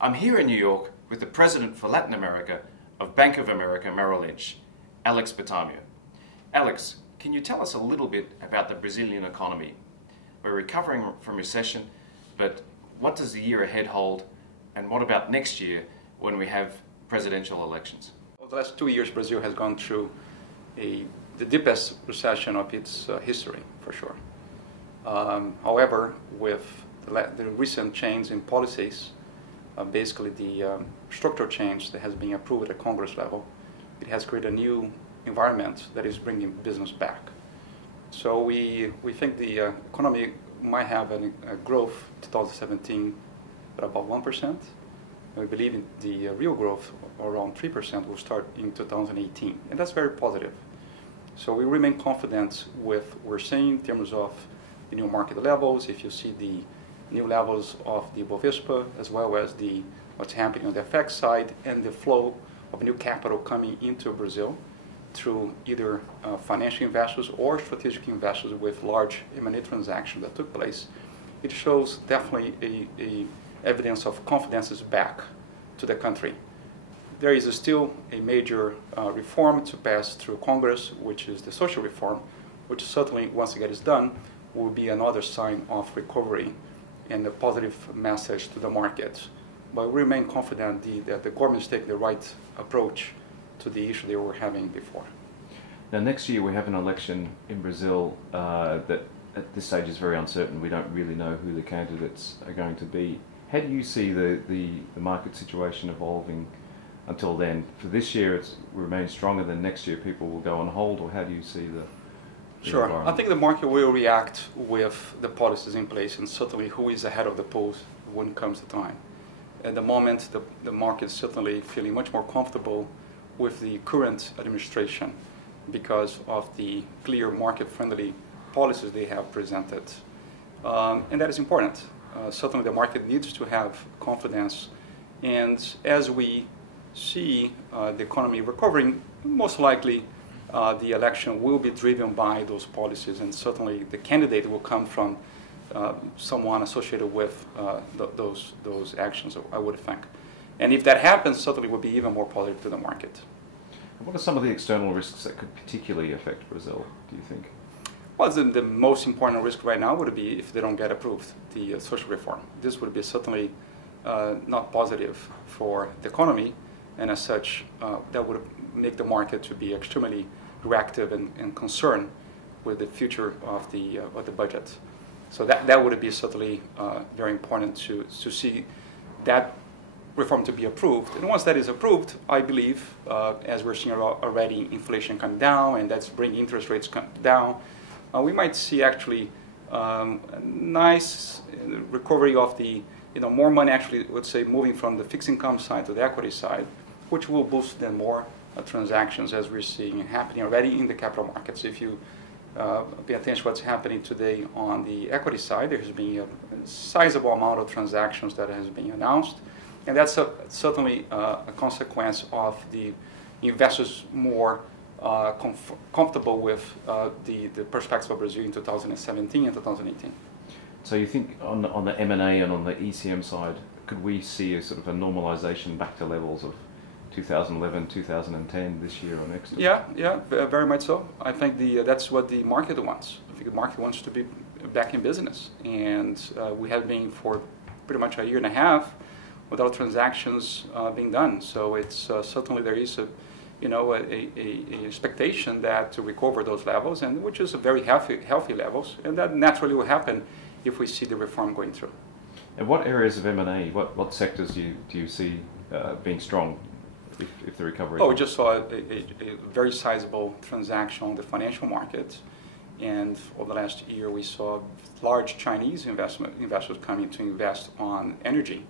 I'm here in New York with the President for Latin America of Bank of America Merrill Lynch, Alex Bettamio. Alex, can you tell us a little bit about the Brazilian economy? We're recovering from recession, but what does the year ahead hold, and what about next year when we have presidential elections? Over the last 2 years, Brazil has gone through the deepest recession of its history, for sure. However, with the recent change in policies, basically the structural change that has been approved at Congress level, it has created a new environment that is bringing business back. So we think the economy might have a growth in 2017 at about 1%. We believe in the real growth around 3% will start in 2018, and that's very positive. So we remain confident with what we're seeing in terms of the new market levels. If you see the new levels of the Bovespa, as well as what's happening on the FX side and the flow of new capital coming into Brazil through either financial investors or strategic investors with large M&A transactions that took place, it shows definitely a evidence of confidence is back to the country. There is still a major reform to pass through Congress, which is the social reform, which certainly, once it is done, will be another sign of recovery and a positive message to the market. But we remain confident that the government is taking the right approach to the issue they were having before. Now, next year we have an election in Brazil that at this stage is very uncertain. We don't really know who the candidates are going to be. How do you see the market situation evolving until then? For this year, it remains stronger than next year. People will go on hold, or how do you see the Sure. I think the market will react with the policies in place, and certainly who is ahead of the polls when it comes to time. At the moment, the market is certainly feeling much more comfortable with the current administration because of the clear market-friendly policies they have presented. And that is important. Certainly the market needs to have confidence, and as we see the economy recovering, most likely the election will be driven by those policies, and certainly the candidate will come from someone associated with those actions, I would think. And if that happens, certainly will be even more positive to the market. What are some of the external risks that could particularly affect Brazil, do you think? Well, the most important risk right now would be if they don't get approved, the social reform. This would be certainly not positive for the economy, and as such, that would make the market to be extremely reactive and concerned with the future of the budget. So that would be certainly very important to see that reform to be approved. And once that is approved, I believe, as we're seeing already, inflation come down, and that's bringing interest rates come down, we might see actually a nice recovery of the, more money actually, let's say, moving from the fixed income side to the equity side, which will boost then more transactions as we're seeing happening already in the capital markets. If you pay attention to what's happening today on the equity side, there has been a sizable amount of transactions that has been announced, and that's certainly a consequence of the investors more comfortable with the perspective of Brazil in 2017 and 2018. So you think on the M&A and on the ECM side, could we see a sort of a normalization back to levels of 2011, 2010 this year or next? Yeah, very much so. I think that's what the market wants. I think the market wants to be back in business, and we have been for pretty much a year and a half without transactions being done. So it's certainly there is a expectation that to recover those levels, and which is a very healthy levels, and that naturally will happen if we see the reform going through. And what areas of M&A, what sectors do you see being strong if the recovery? We just saw a very sizable transaction on the financial market, and over the last year we saw large Chinese investors coming to invest on energy.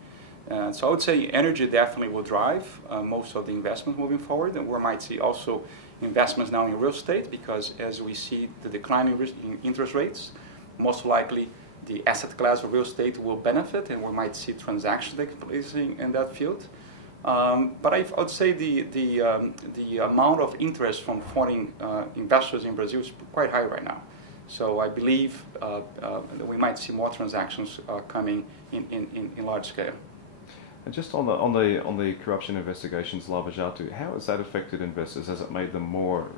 So I would say energy definitely will drive most of the investments moving forward, and we might see also investments now in real estate, because as we see the decline in interest rates, most likely the asset class of real estate will benefit, and we might see transactions taking place in that field. But I would say the amount of interest from foreign investors in Brazil is quite high right now. So I believe that we might see more transactions coming in large scale. And just on the corruption investigations, Lava Jato, how has that affected investors? Has it made them more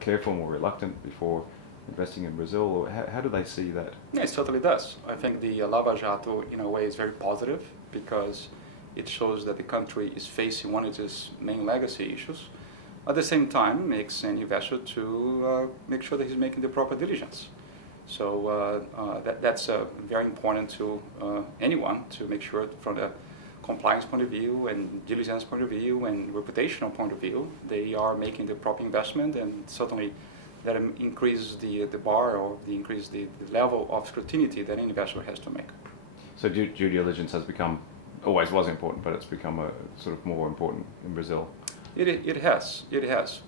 careful, more reluctant before investing in Brazil, or how do they see that? Yeah, it certainly does. I think the Lava Jato, in a way, is very positive because it shows that the country is facing one of its main legacy issues. At the same time, makes an investor to make sure that he's making the proper diligence. So that's very important to anyone to make sure from the compliance point of view and diligence point of view and reputational point of view, they are making the proper investment, and certainly that increases the bar or increase the level of scrutiny that an investor has to make. So due diligence has become, always was important, but it's become a sort of more important in Brazil. It has.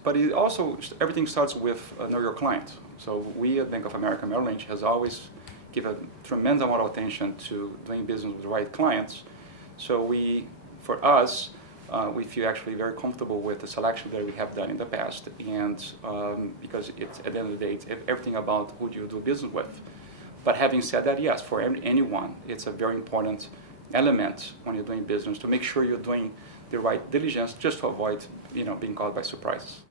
But it also, everything starts with know your client. So we at Bank of America Merrill Lynch has always given a tremendous amount of attention to doing business with the right clients. So for us, we feel actually very comfortable with the selection that we have done in the past, and because it's, at the end of the day, it's everything about who do you do business with. But having said that, yes, for anyone, it's a very important element when you're doing business to make sure you're doing the right diligence just to avoid being caught by surprises.